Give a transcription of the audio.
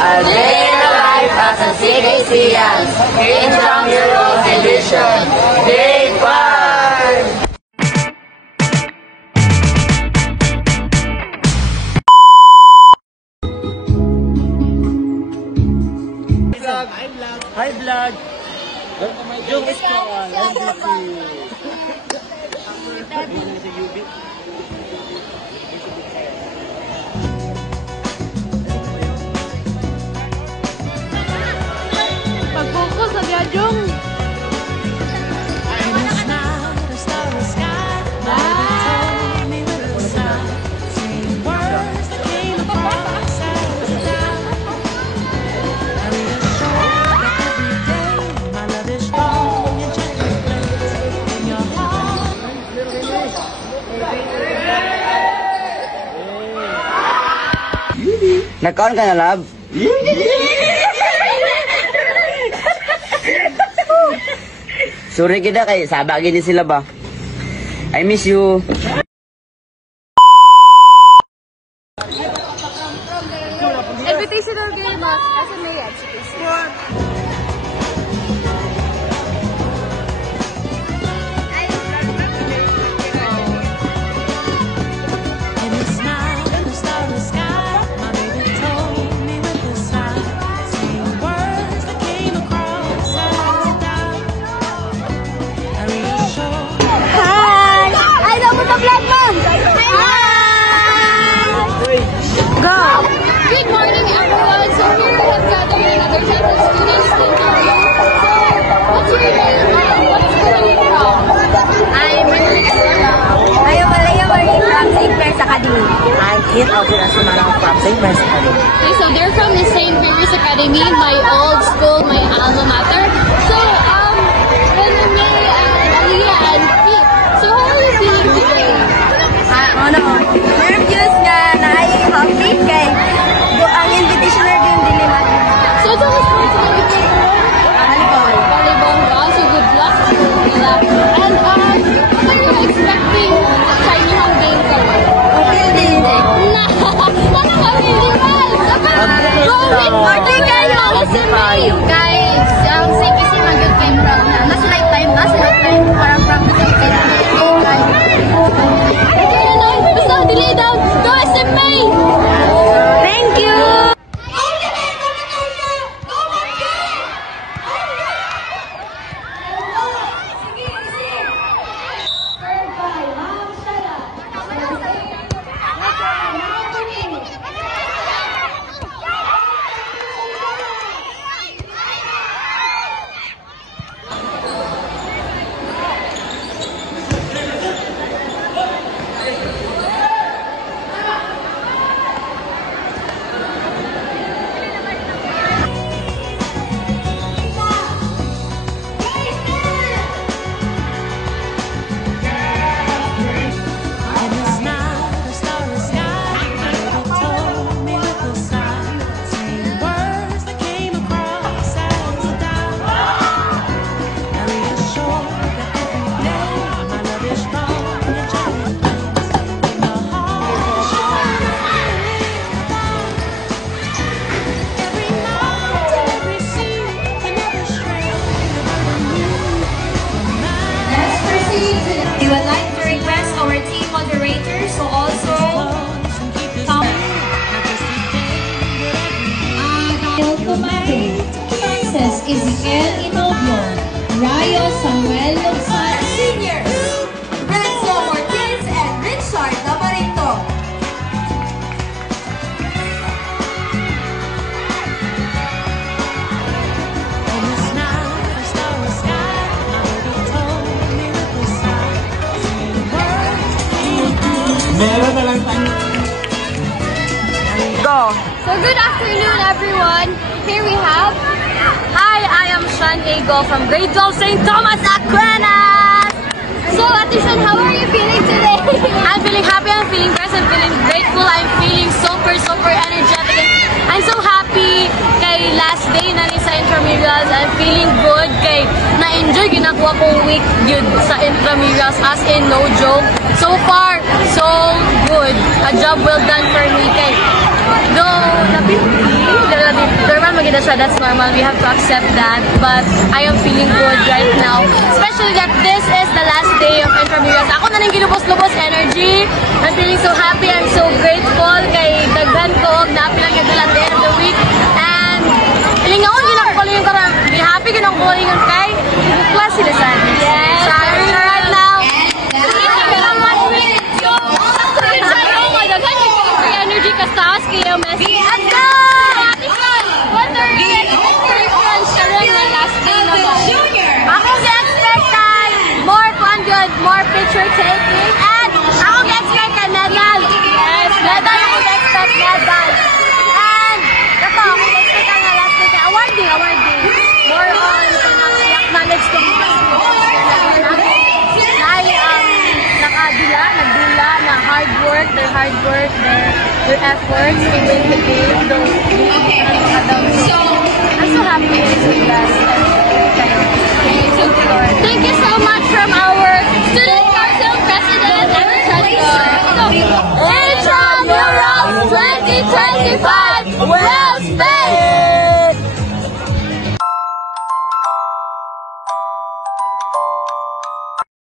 A day in the life as a CKCian. Intramural Edition. Day 5. Hi vlog! Yung Escoal, LBC. Pag-focus sa Biadyong! Nagkaon ka na, love? Sorry kita kay sabagin din sila ba? I miss you. Invitation or game box? SMA education. Good morning, everyone. So here we have gathered another set of students in Tokyo. So, what's your name? What's your name from? I'm Malaya Marie from St. Mary's Academy. I'm Kit Alvin Asumarang from St. Mary's Academy. Okay, so they're from the St. Mary's Academy, my old school, my alma mater. So, Renee and Aliyah and Kit. So, how are you feeling today? Nervous nga na ay happy kay ang invitation na din dili man. So, ito ang sports na ito. Volleyball. Volleyball ba? So, good luck sa kanila. And, what are you expecting sa inyong game ko? Okay din. Paano ka hindi mal? Go with party kayo! Listen me! Guys, ang CPC mag-good game round na. Nasa lifetime parang from the same game. Basta, delay down! Go SMA! Thank you! We would like to request our team moderators to also come. Frances Ezekiel Inobio, Rayo Samuel Lugsan Sr., Renzo Ortiz and Richard Dabarito. Meron na lang tayo. Go! So good afternoon, everyone. Here we have. Hi, I am Sean Ego from Grade 12 St. Thomas Aquinas. So, Ate Sean, how are you feeling today? I'm feeling happy. I'm feeling blessed. I'm feeling grateful. I'm feeling super energetic. I'm so happy. Kay last day na ni sa intramurals. I'm feeling good. Kay na-enjoy ginagawa kong week good sa intramurals, as in no joke. So far, so good. A job well done for me. Kay though nabinti, sad, that's normal. We have to accept that. But I am feeling good right now. Especially that this is the last day of Intramuros. Ako na nang ginubos-lubos energy. I'm feeling so happy. I'm so grateful kay daghan ko. Napilang yung at the end of the week. And feeling ako, ginakakuling yung karang. Be happy, ginakakuling yung kay. Plus sila sa akin. Yes. So I'm here right now. Energy ka taas kayo, Messi. Let's go! What are your expectations karon na last day na ba? Ako ga-expect kay more fun good, more picture taking, and ako ga-expect kay medal. Yes, medal ako ga-expect medal. And ito, ako ga-expect kay last day kay awarding. More on acknowledge to me. Nagdula na hard work, their efforts to win the game. I'm so happy and so blessed. Thank you so much from our student council president and treasurer. Intramuros 2025 well spent!